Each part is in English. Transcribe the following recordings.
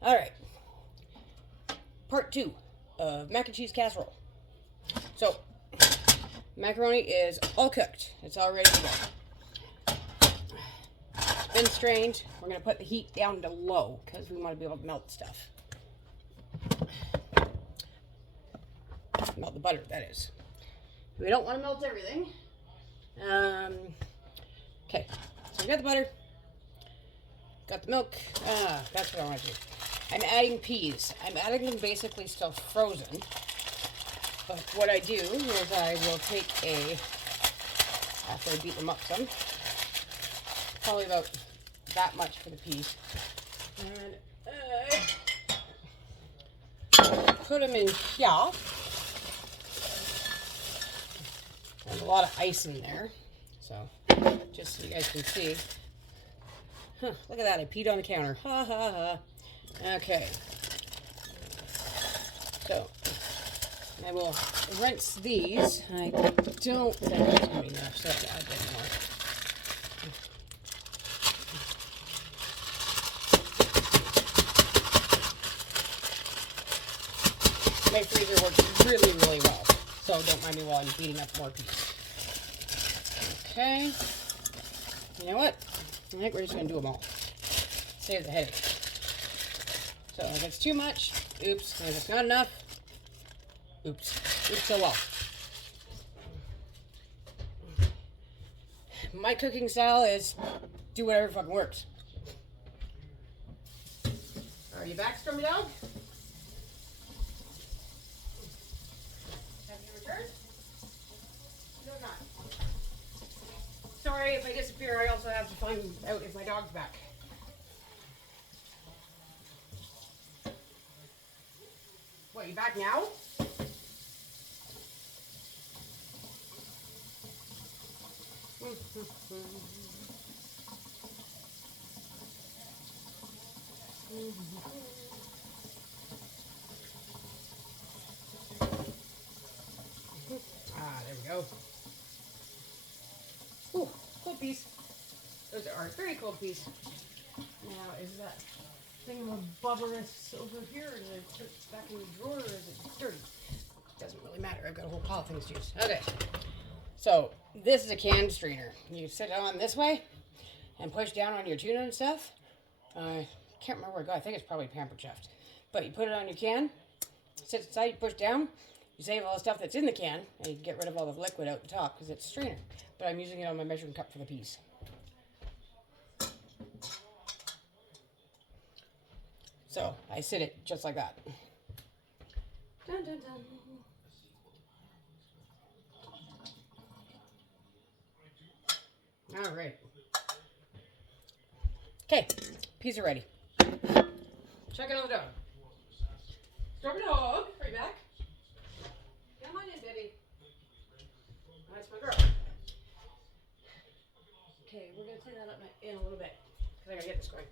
All right. Part 2 of mac and cheese casserole. So, macaroni is all cooked. It's all ready to go. It's been strained. We're going to put the heat down to low because we want to be able to melt stuff. Melt the butter, that is. We don't want to melt everything. Okay, so we got the butter. Got the milk. That's what I want to do. I'm adding peas. I'm adding them basically still frozen. But what I do is I will take after I beat them up some, probably about that much for the peas. And put them in here. There's a lot of ice in there. So, just so you guys can see. Huh, look at that, I peed on the counter. Ha ha ha. Okay. So, I will rinse these. I don't think it's going to be enough, so I'll add a bit more. My freezer works really, really well, so don't mind me while I'm beating up more peas. Okay. You know what? I think we're just going to do them all. Save the headache. So if it's too much, oops. And if it's not enough, oops. Oops, oh well. My cooking style is do whatever fucking works. Are you back, Stormy Dog? Have you returned? No, not. Sorry if I disappear. I also have to find out if my dog's back. What, you back now? There we go. Ooh, cold peas. Those are very cold peas. Now, is that thingamabobberous over here, or is it put it back in the drawer, or is it dirty? Doesn't really matter. I've got a whole pile of things to use. Okay. So, this is a can strainer. You sit on this way and push down on your tuna and stuff. I can't remember where it goes. I think it's probably Pampered Chef. But you put it on your can, sit aside, you push down, you save all the stuff that's in the can, and you get rid of all the liquid out the top because it's a strainer. But I'm using it on my measuring cup for the peas. So, I sit it just like that. Dun, dun, dun. All right. Okay, peas are ready. Check it on the dog. Stormy Dog, are you back? Come on in, baby. That's my girl. Okay, we're gonna clean that up in a little bit because I gotta get this going.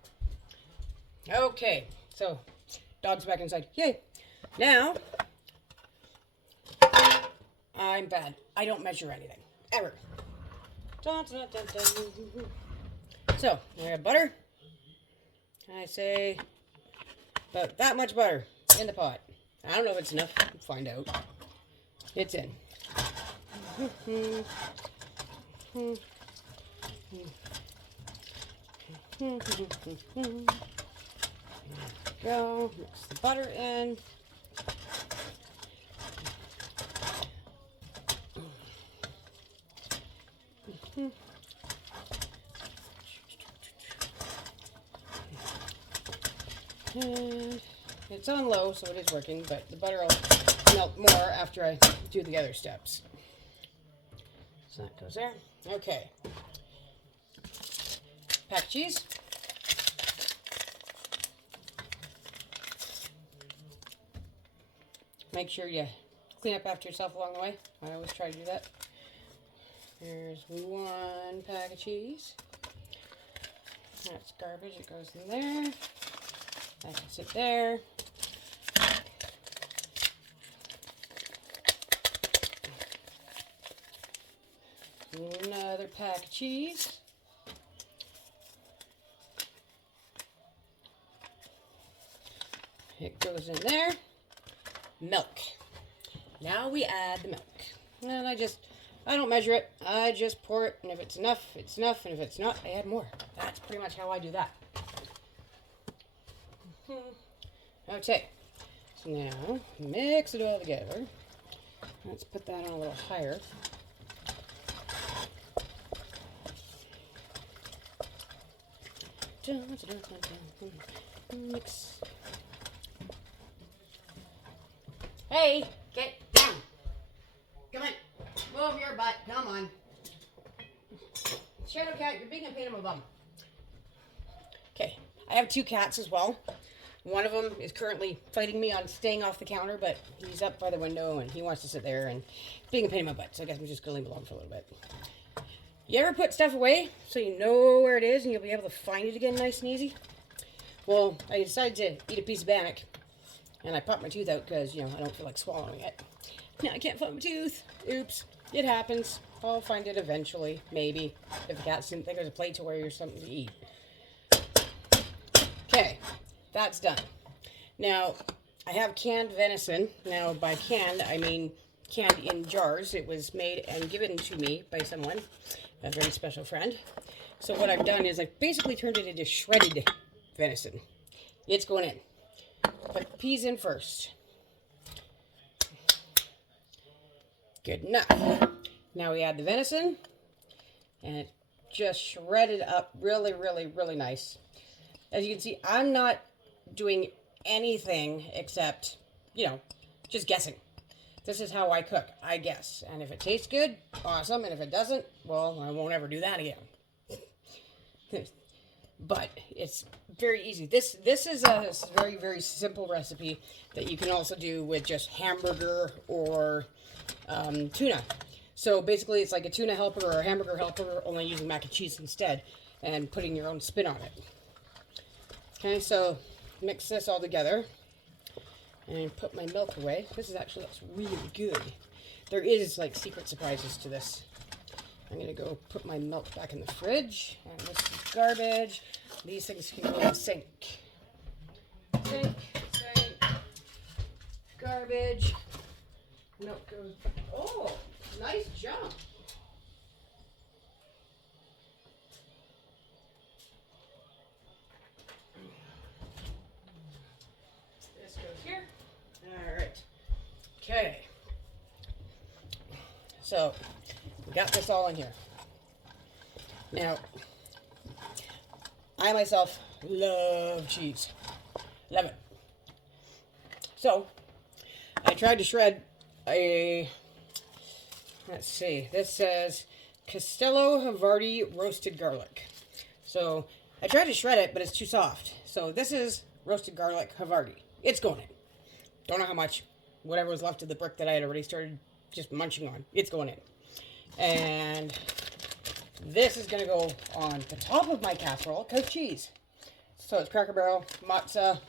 Okay, so dog's back inside. Yay! Now, I'm bad. I don't measure anything ever. Dun, dun, dun, dun. So, I have butter. I say about that much butter in the pot. I don't know if it's enough. We'll find out. It's in. Go. Mix the butter in. And it's on low, so it is working, but the butter will melt more after I do the other steps. So that goes there. Okay. Pack of cheese. Make sure you clean up after yourself along the way. I always try to do that. There's one pack of cheese. That's garbage. It goes in there. That can sit there. Another pack of cheese. It goes in there. Milk. Now we add the milk. And I don't measure it. I just pour it, and if it's enough, it's enough, and if it's not, I add more. That's pretty much how I do that. Okay. So now, mix it all together. Let's put that on a little higher. Mix. Hey, get down. Come on. Move your butt. Come on. Shadow cat, you're being a pain in my bum. Okay, I have 2 cats as well. One of them is currently fighting me on staying off the counter, but he's up by the window and he wants to sit there and being a pain in my butt. So I guess I'm just going to leave him alone for a little bit. You ever put stuff away so you know where it is and you'll be able to find it again nice and easy? Well, I decided to eat a piece of bannock and I popped my tooth out because, you know, I don't feel like swallowing it. Now I can't find my tooth. Oops. It happens. I'll find it eventually, maybe, if the cats didn't think there's a play toy or something to eat. Okay, that's done. Now, I have canned venison. Now, by canned, I mean canned in jars. It was made and given to me by someone, a very special friend. So what I've done is I've basically turned it into shredded venison. It's going in. Put the peas in first. Good enough. Now we add the venison, and it's just shredded up really, really, really nice. As you can see, I'm not doing anything except, you know, just guessing. This is how I cook, I guess. And if it tastes good, awesome. And if it doesn't, well, I won't ever do that again. But it's very easy. This is a very, very simple recipe that you can also do with just hamburger or tuna. So basically it's like a tuna helper or a hamburger helper, only using mac and cheese instead and putting your own spin on it. Okay, so mix this all together and put my milk away. This actually looks really good. There is like secret surprises to this. I'm going to go put my milk back in the fridge. And this is garbage. These things can go in the sink. Sink. Garbage. Milk goes... Oh, nice jump. This goes here. All right. Okay. So... we got this all in here. Now, I myself love cheese. Love it. So, I tried to shred a, let's see, this says Castello Havarti roasted garlic. So, I tried to shred it, but it's too soft. So, this is roasted garlic Havarti. It's going in. Don't know how much. Whatever was left of the brick that I had already started just munching on. It's going in. And this is going to go on the top of my casserole because cheese. So it's Cracker Barrel, mozza,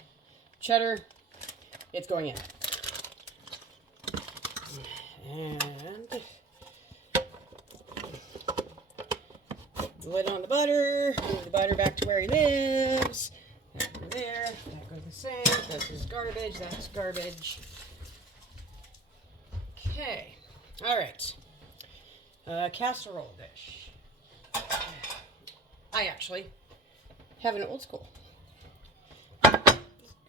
cheddar. It's going in. And put the lid on the butter. Move the butter back to where he lives. That goes there. That goes the same. This is garbage. That's garbage. Okay. All right. Casserole dish. I actually have an old school. Can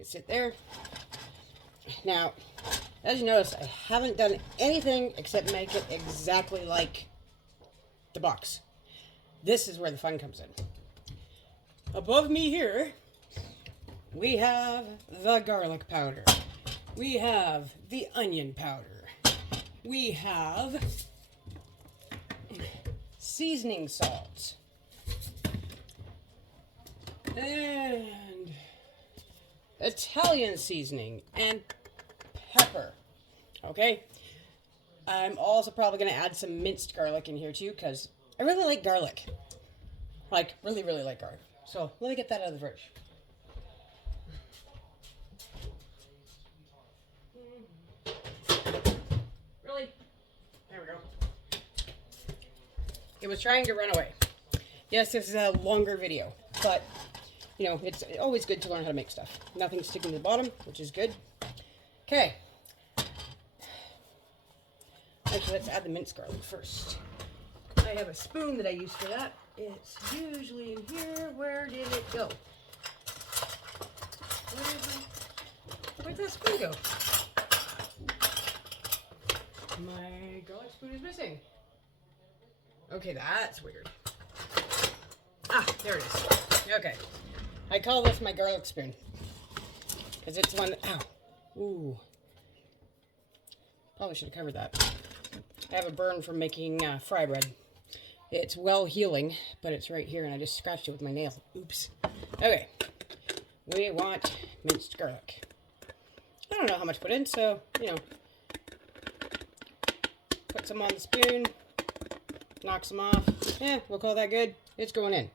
sit there. Now, as you notice, I haven't done anything except make it exactly like the box. This is where the fun comes in. Above me here, we have the garlic powder. We have the onion powder. We have seasoning salt. And Italian seasoning and pepper. Okay? I'm also probably going to add some minced garlic in here too because I really like garlic. Like, really, really like garlic. So, let me get that out of the fridge. Really? There we go. It was trying to run away. Yes, this is a longer video, but you know, it's always good to learn how to make stuff. Nothing sticking to the bottom, which is good. Okay. Actually, let's add the minced garlic first. I have a spoon that I use for that. It's usually in here. Where did it go? Where'd that spoon go? My garlic spoon is missing. Okay, that's weird. Ah, there it is. Okay. I call this my garlic spoon. Because it's one that, ow. Ooh. Probably should have covered that. I have a burn from making fry bread. It's well healing, but it's right here and I just scratched it with my nail. Oops. Okay. We want minced garlic. I don't know how much to put in, so, you know. Put some on the spoon. Knock some off. Yeah, we'll call that good. It's going in.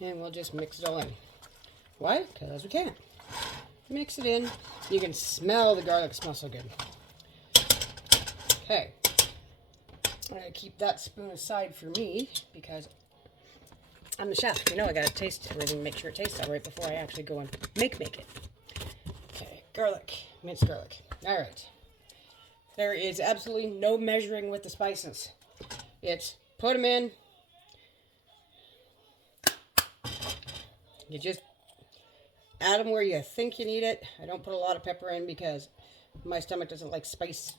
And we'll just mix it all in. Why? Because we can. Mix it in. You can smell the garlic. It smells so good. Okay. I'm going to keep that spoon aside for me because I'm the chef. You know I got to taste everything, make sure it tastes all right before I actually go and make it. Okay, garlic. Minced garlic. All right. There is absolutely no measuring with the spices. It's put them in. You just add them where you think you need it. I don't put a lot of pepper in because my stomach doesn't like spicy.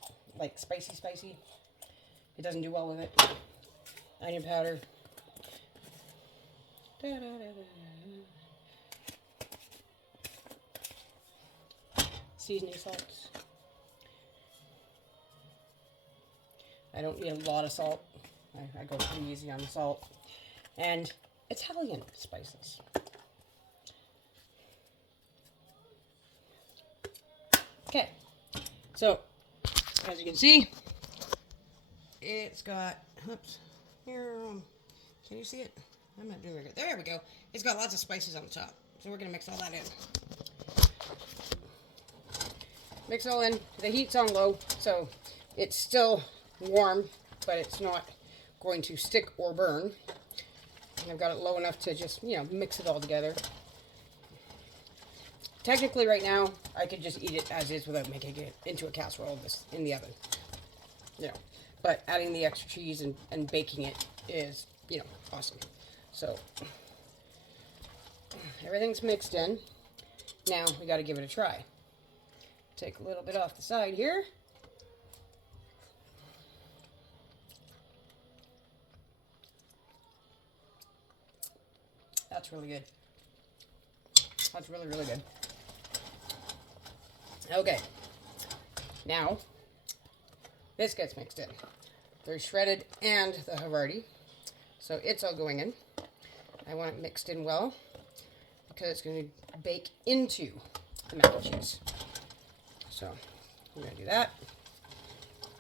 It doesn't do well with it. Onion powder. Seasoning salts. I don't need a lot of salt. I go pretty easy on the salt. And Italian spices. Okay, so as you can see, it's got, oops, here, can you see it? I'm not doing very good. There we go. It's got lots of spices on the top. So we're going to mix all that in. Mix it all in. The heat's on low, so it's still warm, but it's not going to stick or burn. And I've got it low enough to just, you know, mix it all together. Technically, right now, I could just eat it as is without making it into a casserole in the oven. You know, but adding the extra cheese and baking it is, you know, awesome. So, everything's mixed in. Now, we got to give it a try. Take a little bit off the side here. That's really good. That's really, really good. Okay. Now, this gets mixed in. There's shredded and the Havarti. So it's all going in. I want it mixed in well because it's going to bake into the mac and cheese. So I'm going to do that.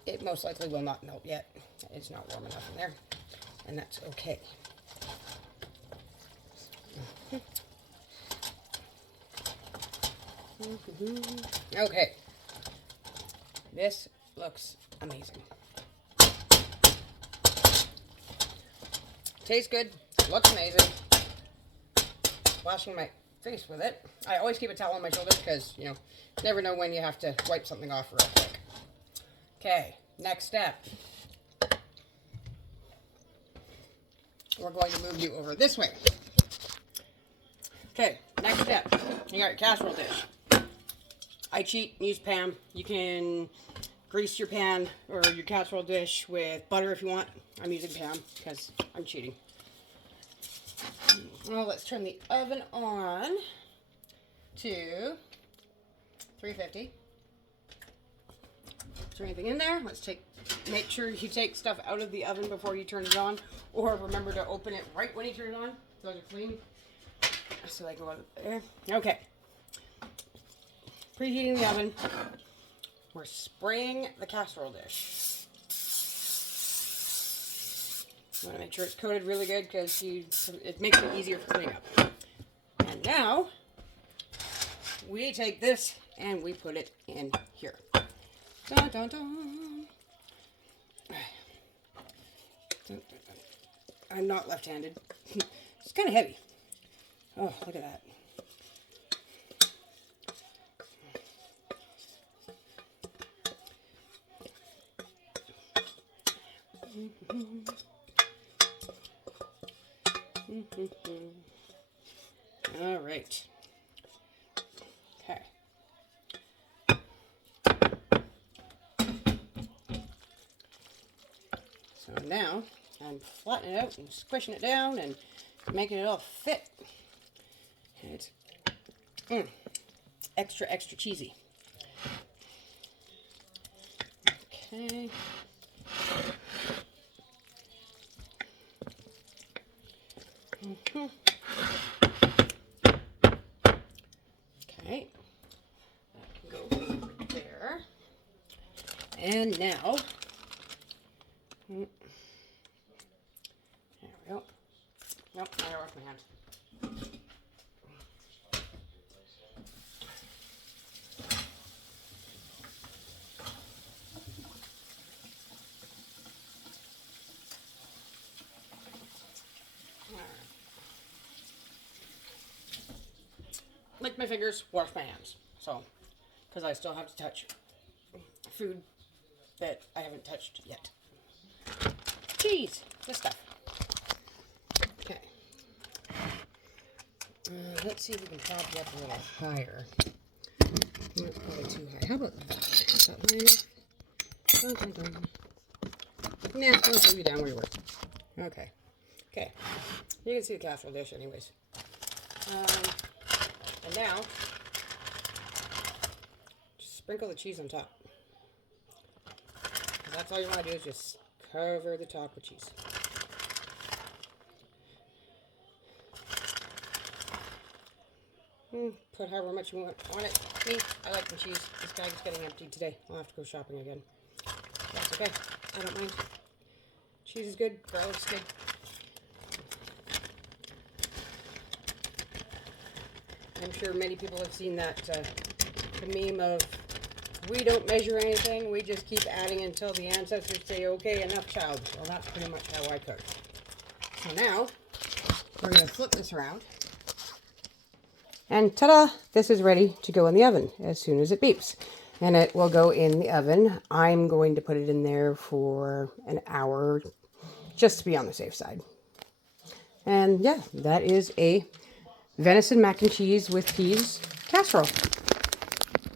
It most likely will not melt yet. It's not warm enough in there. And that's okay. Okay. This looks amazing. Tastes good. Looks amazing. Washing my face with it. I always keep a towel on my shoulder because, you know, never know when you have to wipe something off real quick. Okay, next step. We're going to move you over this way. Okay, next step. You got your casserole dish. I cheat and use Pam. You can grease your pan or your casserole dish with butter if you want. I'm using Pam because I'm cheating. Well, let's turn the oven on to 350. Is there anything in there? Make sure you take stuff out of the oven before you turn it on, or remember to open it right when you turn it on. Those are clean. So they go out there. Okay. Preheating the oven. We're spraying the casserole dish. You want to make sure it's coated really good because it makes it easier for cleaning up. And now we take this and we put it in here. Dun, dun, dun. I'm not left-handed. It's kind of heavy. Oh, look at that. All right. Okay. So now I'm flattening it out and squishing it down and making it all fit. And it's extra, extra cheesy. Okay. Okay. That can go over there. And now, there we go. Nope, I gotta wash my hands. Lick my fingers, wash my hands. So, because I still have to touch food that I haven't touched yet. Cheese, this stuff. Okay. Let's see if we can prop it up a little higher. That's probably too high. How about that? Is that high enough? Dun, dun, dun. Nah, I'll leave you down where you were. Okay. Okay. You can see the casserole dish anyways. And now, just sprinkle the cheese on top. That's all you want to do is just cover the top with cheese. Put however much you want on it. Me, I like the cheese. This bag is getting empty today. I'll have to go shopping again. That's okay. I don't mind. Cheese is good. Garlic's good. I'm sure many people have seen that the meme of we don't measure anything, we just keep adding until the ancestors say, okay, enough, child. Well, that's pretty much how I cook. So now, we're going to flip this around. And ta-da! This is ready to go in the oven as soon as it beeps. And it will go in the oven. I'm going to put it in there for an hour, just to be on the safe side. And yeah, that is a venison mac and cheese with peas casserole.